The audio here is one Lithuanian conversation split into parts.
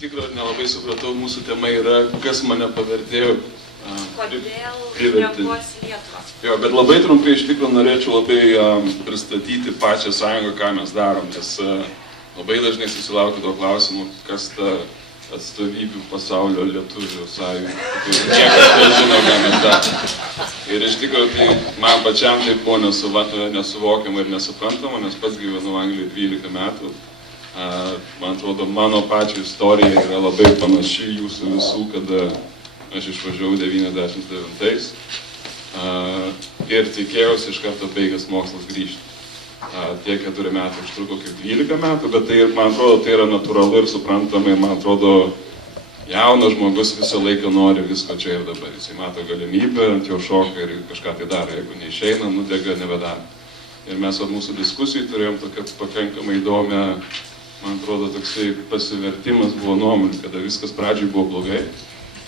tikrųjų nelabai supratau, mūsų tema yra, kas mane pavertėjo Kodėl renkuosi Lietuvą? Jo, bet labai trumpai iš tikrųjų norėčiau labai pristatyti pačią sąjungą, ką mes darom, nes labai dažnai susilaukiu to klausimų, kas ta atstovybių pasaulio lietuvių sąjunga. Niekas nežino, ką mes darom. Ir iš tikrųjų tai man pačiam tai buvo nesuvokiama ir nesuprantama, nes pats gyvenu Anglijoje 12 metų. Man atrodo, mano pačio istorija yra labai panaši jūsų visų, kada aš išvažiavau 99 ir tikėjausi iš karto baigęs mokslas grįžti. Tie 4 metai užtruko kaip 12 metų, bet tai, man atrodo, tai yra natūralu ir suprantama. Ir man atrodo, jaunas žmogus visą laiką nori visko čia ir dabar. Jisai mato galimybę, ant jo šoka ir kažką tai daro. Jeigu neišeina, nudega, nebedaro. Ir mes mūsų diskusijai turėjom tokią pakankamai įdomią, man atrodo, toksai pasivertimas buvo nuomonė, kada viskas pradžiai buvo blogai,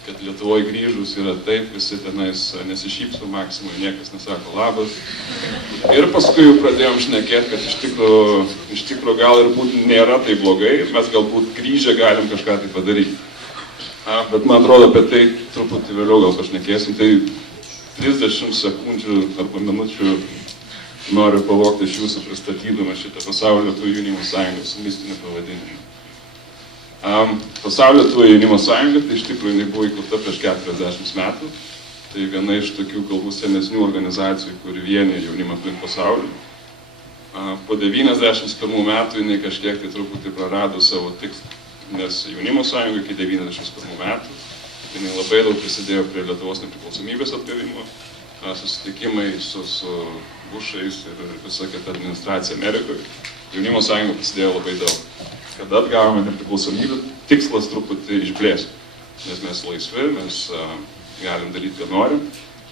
kad Lietuvoje grįžus yra taip, visi tenais nesišypso maksimui, niekas nesako labas. Ir paskui jau pradėjom šnekėti, kad iš tikro gal ir nėra tai blogai, mes galbūt grįžę galim kažką tai padaryti. Bet man atrodo, apie tai truputį vėliau gal pašnekėsim. Tai 30 sekundžių arba minučių noriu pavogti iš jūsų pristatydama šitą Pasaulio lietuvių jaunimo sąjungą su mistiniu pavadinimu. Pasaulio lietuvių jaunimo sąjunga, tai iš tikrųjų jinai buvo įkurta prieš 40 metų. Tai viena iš tokių galbūt senesnių organizacijų, kuri vienija jaunimą aplink pasaulį. Po 91 metų jinai kažkiek tai truputį prarado savo tikslą, nes jaunimo sąjunga iki 91 metų jinai labai daug prisidėjo prie Lietuvos nepriklausomybės atgavimo, susitikimai su Bušais ir visa kita administracija Amerikoje. Jaunimo sąjunga prisidėjo labai daug. Kada atgavome nepriklausomybę, tikslas truputį išblės, nes mes laisvi, mes galim daryti, ką norim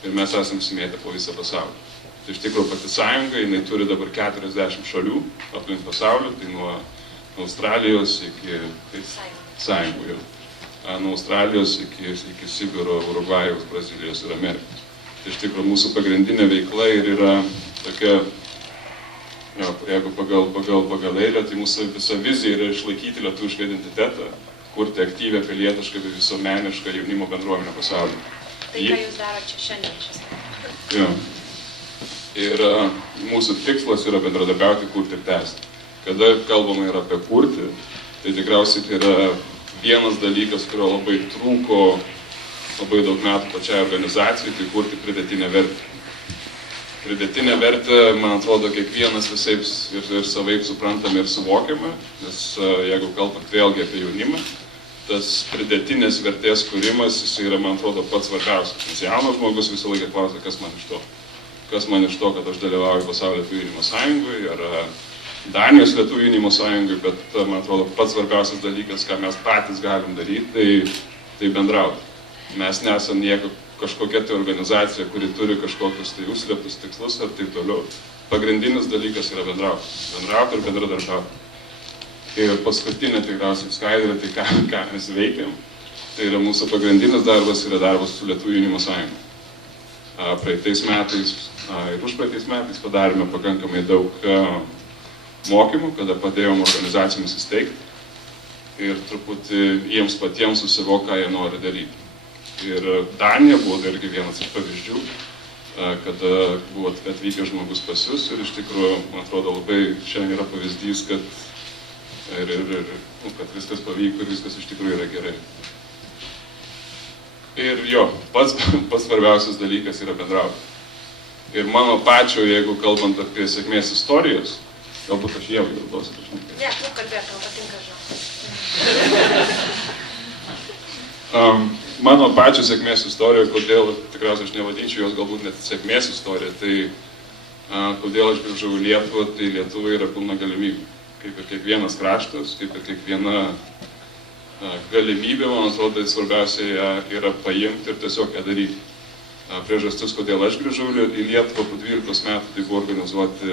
ir mes esam sumėtę po visą pasaulį. Tai iš tikrųjų pati sąjunga, jinai turi dabar 40 šalių aplink pasaulį, tai nuo Australijos iki sąjungų, nuo Australijos iki Sibiro, Urugvajaus, Brazilijos ir Amerikos. Tai iš tikrųjų mūsų pagrindinė veikla ir yra tokia, jeigu pagal eilę, tai mūsų visa vizija yra išlaikyti lietuvišką identitetą, kurti aktyvę, pilietišką bei visuomenišką jaunimo bendruomenę pasaulyje. Tai ką jūs darote čia šiandien iš esmės? Jo. Ir mūsų tikslas yra bendradarbiauti, kurti ir tęsti. Kada kalbama yra apie kurti, tai tikriausiai tai yra vienas dalykas, kurio labai trūko labai daug metų pačiai organizacijai, tai kurti pridėtinę vertę. Pridėtinę vertę, man atrodo, kiekvienas visaip ir savaip suprantame ir suvokiame, nes jeigu kalbant vėlgi apie jaunimą, tas pridėtinės vertės kūrimas, jis yra, man atrodo, pats svarbiausias. Nes jaunas žmogus visą laiką klausia, kas man iš to. Kas man iš to, kad aš dalyvauju Pasaulio lietuvių jaunimo sąjungoje ar Danijos lietuvių jaunimo sąjungoje, bet, man atrodo, pats svarbiausias dalykas, ką mes patys galim daryti, tai bendrauti. Mes nesam kažkokia tai organizacija, kuri turi kažkokius tai užslėptus tikslus ar taip toliau. Pagrindinis dalykas yra bendrauti. Bendrauti ir bendradarbiauti. Ir paskutinė tikriausiai skaidrė, tai ką mes veikiam, tai yra mūsų pagrindinis darbas, yra darbas su Lietuvių jaunimo sąjunga. Praeitais metais ir užpraeitais metais padarėme pakankamai daug mokymų, kada padėjom organizacijoms įsteigti ir truputį jiems patiems susivokti, ką jie nori daryti. Ir Danija buvo irgi vienas iš pavyzdžių, kada buvo atvykęs žmogus pas jūs ir iš tikrųjų, man atrodo, labai šiandien yra pavyzdys, kad viskas pavyko ir viskas iš tikrųjų yra gerai. Ir jo, pats svarbiausias dalykas yra bendrauti. Ir mano pačio, jeigu kalbant apie sėkmės istorijos, galbūt aš jau duosiu pašnekėti. Ne, tu kalbėk, tau patinka žodis. Mano pačio sėkmės istorija, kodėl tikriausiai aš nevadinčiau jos galbūt net sėkmės istorija, tai kodėl aš grįžau į Lietuvą, tai Lietuva yra pilna galimybių. Kaip ir kiekvienas kraštas, kaip ir kiekviena galimybė, man atrodo, svarbiausia yra paimti ir tiesiog ją daryti. Priežastis, kodėl aš grįžau į Lietuvą po 12 metų, tai buvo organizuoti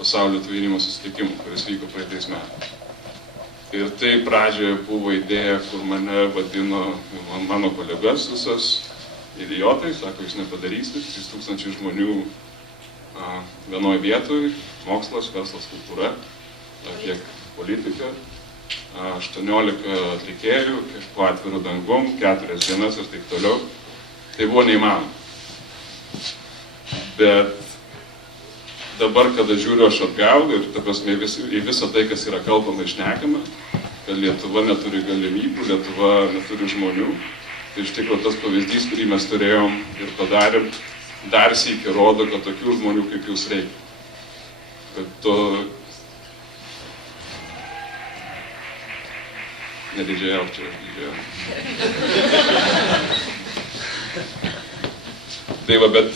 Pasaulio lietuvių jaunimo susitikimą, kuris vyko praeitais metais. Ir tai pradžioje buvo idėja, kur mane vadino mano kolegas visas idiotai, sako, jūs nepadarysit, 3000 žmonių vienoje vietoje, mokslas, verslas, kultūra, tiek politika. 18 atlikėjų, po atvirų dangum, 4 dienas ir taip toliau. Tai buvo neįmanoma. Bet dabar, kada žiūriu aš atgal ir ta prasme į visą tai, kas yra kalbama ir šnekama, kad Lietuva neturi galimybių, Lietuva neturi žmonių, tai iš tikrųjų tas pavyzdys, kurį mes turėjom ir padarėm, dar sykį rodo, kad tokių žmonių kaip jūs reikia. Kad to nedidžiajau čia, didžiajau. Tai va, bet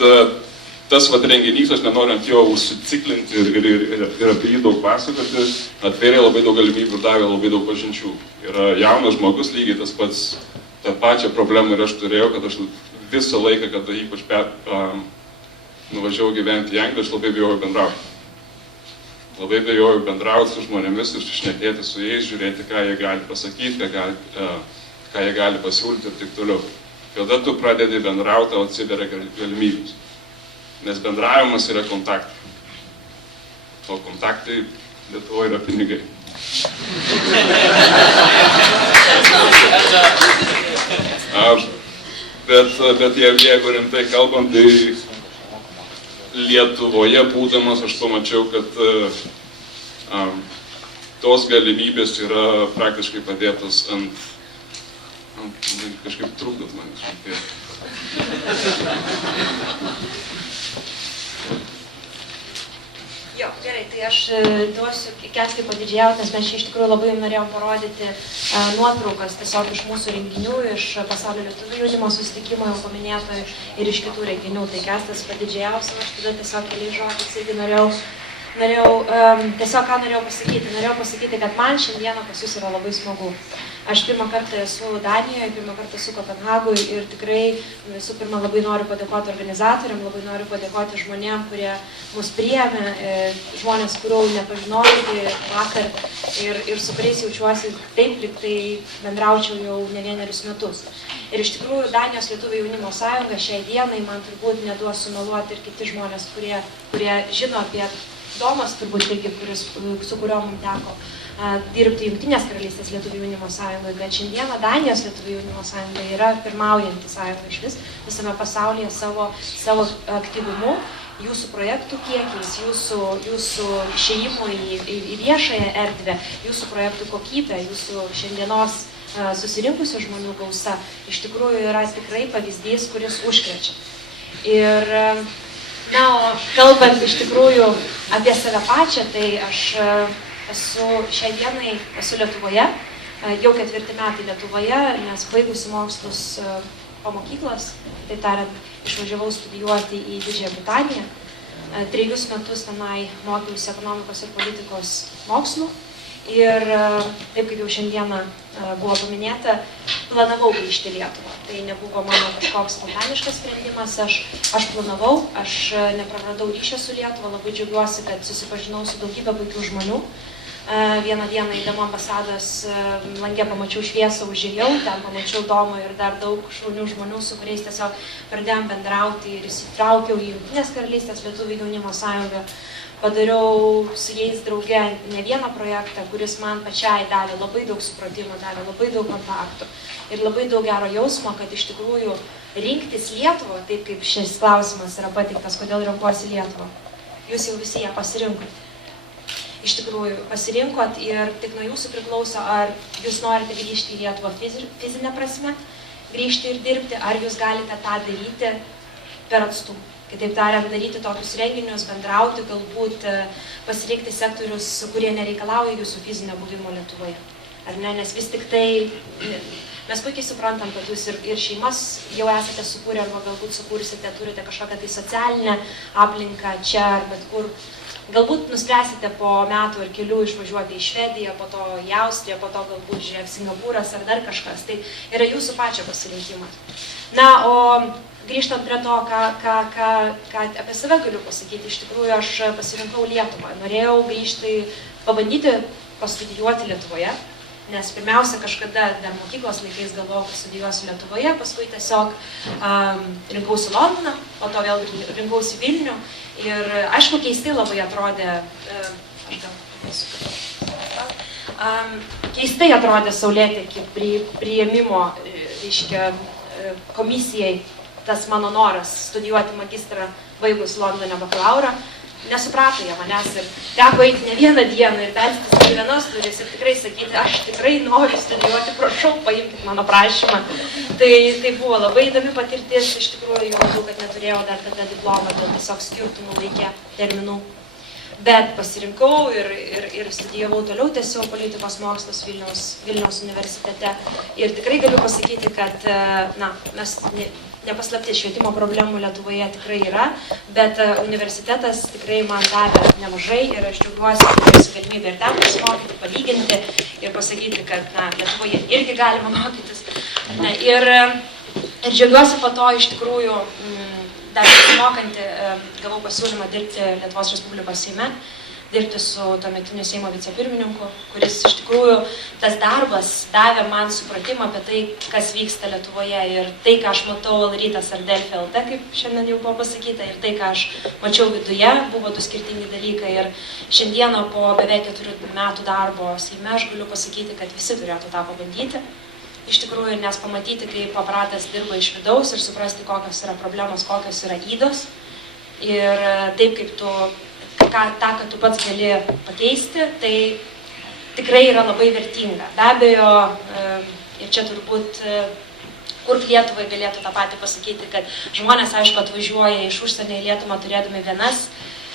tas vat renginys, aš nenoriu ant jo užsiciklinti ir apie jį daug pasakoti, atvėrė labai daug galimybių ir davė labai daug pažinčių. Yra jaunas žmogus, lygiai tas pats, tą pačią problemą ir aš turėjau, kad aš visą laiką, kada ypač nuvažiavau gyventi į Angliją, aš labai bijojau bendrauti. Labai bijojau bendrauti su žmonėmis ir šnekėti su jais, žiūrėti, ką jie gali pasakyti, ką jie gali pasiūlyti ir taip toliau. Kada tu pradedi bendrauti, tau atsiveria galimybės. Nes bendravimas yra kontaktai. O kontaktai Lietuvoje yra pinigai. Bet jeigu rimtai kalbant, tai Lietuvoje būdamas aš pamačiau, kad tos galimybės yra praktiškai padėtos ant kažkaip trukdot man šnekėti. Jo, gerai, tai aš duosiu Kęstui padidžiauti, nes mes čia iš tikrųjų labai norėjom parodyti nuotraukas tiesiog iš mūsų renginių, iš Pasaulio lietuvių jaunimo susitikimo jau paminėto ir iš kitų renginių. Tai Kęstas padidžiausias, aš tada tiesiog keliais žodžiais irgi tiesiog ką norėjau pasakyti. Norėjau pasakyti, kad man šiandieną pas jūs yra labai smagu. Aš pirmą kartą esu Danijoje, pirmą kartą esu Kopenhagoje ir tikrai visų pirma labai noriu padėkoti organizatoriam, labai noriu padėkoti žmonėm, kurie mus priėmė, žmonės, kurių nepažinojau vakar ir su kuriais jaučiuosi taip, lyg tai bendraučiau jau ne vienerius metus. Ir iš tikrųjų Danijos lietuvių jaunimo sąjunga šiai dienai man turbūt neduos sumeluoti ir kiti žmonės, kurie žino apie Domas, turbūt irgi, su kuriuo mums teko dirbti Jungtinės karalystės lietuvių jaunimo sąjungoje, kad šiandieną Danijos lietuvių jaunimo sąjunga yra pirmaujanti sąjunga iš visame pasaulyje savo aktyvumu, jūsų projektų kiekiais, jūsų išėjimų į viešąją erdvę, jūsų projektų kokybę, jūsų šiandienos susirinkusių žmonių gausa iš tikrųjų yra tikrai pavyzdys, kuris užkrečia. Ir o kalbant iš tikrųjų apie save pačią, tai aš šiai dienai esu Lietuvoje, jau 4 metai Lietuvoje, nes baigusi mokslus po mokyklos, tai tariant, išvažiavau studijuoti į Didžiąją Britaniją. 3 metus tenai mokiausi ekonomikos ir politikos mokslų. Ir taip kaip jau šiandieną buvo paminėta, planavau grįžti į Lietuvą. Tai nebuvo mano kažkoks spontaniškas sprendimas, aš planavau, aš nepraradau ryšio su Lietuva, labai džiaugiuosi, kad susipažinau su daugybė puikių žmonių. Vieną dieną įdama ambasados langė pamačiau šviesą, užėjau, ten pamačiau Domą ir dar daug šaunių žmonių, su kuriais tiesiog pradėjom bendrauti ir įsitraukiau į Jungtinės karalystės lietuvių jaunimo sąjungą. Padariau su jais drauge ne vieną projektą, kuris man pačiai davė labai daug supratimo, davė labai daug kontaktų ir labai daug gero jausmo, kad iš tikrųjų rinktis Lietuvą, taip kaip šis klausimas yra pateiktas, kodėl renkuosi Lietuvą. Jūs jau visi ją pasirinkot. Iš tikrųjų pasirinkot ir tik nuo jūsų priklauso, ar jūs norite grįžti į Lietuvą fizinę prasme, grįžti ir dirbti, ar jūs galite tą daryti per atstumą. Kitaip tariant, daryti tokius renginius, bendrauti, galbūt pasirinkti sektorius, kurie nereikalauja jūsų fizinio buvimo Lietuvoje. Ar ne? Nes vis tik tai mes puikiai suprantam, kad jūs ir šeimas jau esate sukūrę, arba galbūt sukursite, turite kažkokią tai socialinę aplinką čia ar bet kur. Galbūt nuspręsite po metų ar kelių išvažiuoti į Švediją, po to į Austriją, po to galbūt žiūrėk Singapūras ar dar kažkas. Tai yra jūsų pačio pasirinkimas. Na, o grįžtant prie to, ką apie save galiu pasakyti, iš tikrųjų aš pasirinkau Lietuvą. Norėjau grįžti, pabandyti pastudijuoti Lietuvoje, nes pirmiausia kažkada dar mokyklos laikais galvojau, kad studijuosiu Lietuvoje, paskui tiesiog rinkausi Londoną, po to vėl rinkausi Vilnių. Ir aišku, keistai labai atrodė, aš gal keistai atrodė Saulėtekį priėmimo, reiškia, komisijai tas mano noras studijuoti magistrą baigus Londone bakalaurą. Nesuprato jie manęs ir teko eiti ne vieną dieną ir belstis į vienas duris ir tikrai sakyti, aš tikrai noriu studijuoti, prašau, paimkit mano prašymą. Tai buvo labai įdomi patirtis, iš tikrųjų, jau labiau, kad neturėjau dar tada diplomą, dėl tiesiog skirtumų laikė terminų. Bet pasirinkau ir studijavau toliau, tęsiau politikos mokslus Vilniaus universitete. Ir tikrai galiu pasakyti, kad mes nepaslaptis švietimo problemų Lietuvoje tikrai yra, bet universitetas tikrai man davė nemažai ir aš džiaugiuosi, kad turėsiu galimybę ir ten pasimokyti, palyginti ir pasakyti, kad Lietuvoje irgi galima mokytis. Ir džiaugiuosi po to iš tikrųjų, dar pasimokanti, gavau pasiūlymą dirbti Lietuvos Respublikos Seime, dirbti su tuometiniu Seimo vicepirmininku, kuris iš tikrųjų tas darbas davė man supratimą apie tai, kas vyksta Lietuvoje ir tai, ką aš matau Rytas ar Delfi LT, kaip šiandien jau buvo pasakyta, ir tai, ką aš mačiau viduje, buvo du skirtingi dalykai. Ir šiandieną po beveik 4 metų darbo Seime aš galiu pasakyti, kad visi turėtų tą pabandyti. Iš tikrųjų, nes pamatyti, kaip aparatas dirba iš vidaus ir suprasti, kokios yra problemos, kokios yra ydos. Ir taip, kaip tą, kad tu pats gali pakeisti, tai tikrai yra labai vertinga. Be abejo, ir čia turbūt kur Lietuvai galėtų tą patį pasakyti, kad žmonės, aišku, atvažiuoja iš užsienio į Lietuvą turėdami vienas,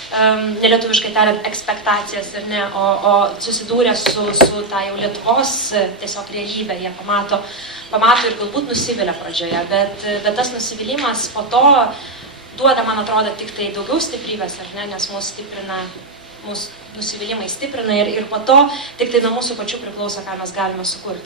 nelietuviškai tariant, ekspektacijas, ir ne, o susidūrę su tą jau Lietuvos tiesiog realybę, jie pamato ir galbūt nusivilia pradžioje, bet tas nusivylimas po to duoda, man atrodo, tik tai daugiau stiprybės, ar ne, nes mūsų stiprina, mūsų nusivylimai stiprina ir po to tik tai nuo mūsų pačių priklauso, ką mes galime sukurti.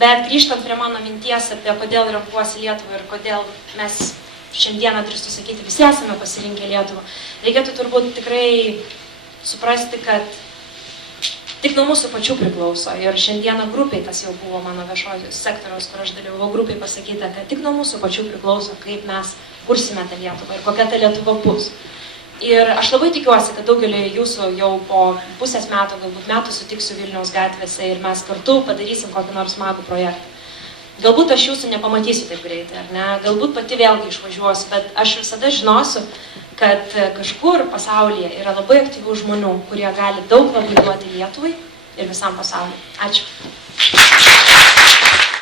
Bet grįžtant prie mano minties apie kodėl renkuosi Lietuvą ir kodėl mes šiandieną, drįstu sakyti, visi esame pasirinkę Lietuvą, reikėtų turbūt tikrai suprasti, kad tik nuo mūsų pačių priklauso. Ir šiandieną grupiai, tas jau buvo mano viešosios sektoriaus, kur aš dalyvavau, grupiai pasakyta, kad tik nuo mūsų pačių priklauso, kaip mes kursime tą Lietuvą ir kokia ta Lietuva bus. Ir aš labai tikiuosi, kad daugelį jūsų jau po pusės metų, galbūt metų sutiksiu Vilniaus gatvėse ir mes kartu padarysim kokį nors smagų projektą. Galbūt aš jūsų nepamatysiu taip greitai, ar ne? Galbūt pati vėlgi išvažiuosiu, bet aš visada žinosiu, kad kažkur pasaulyje yra labai aktyvių žmonių, kurie gali daug labai duoti Lietuvai ir visam pasauliui. Ačiū.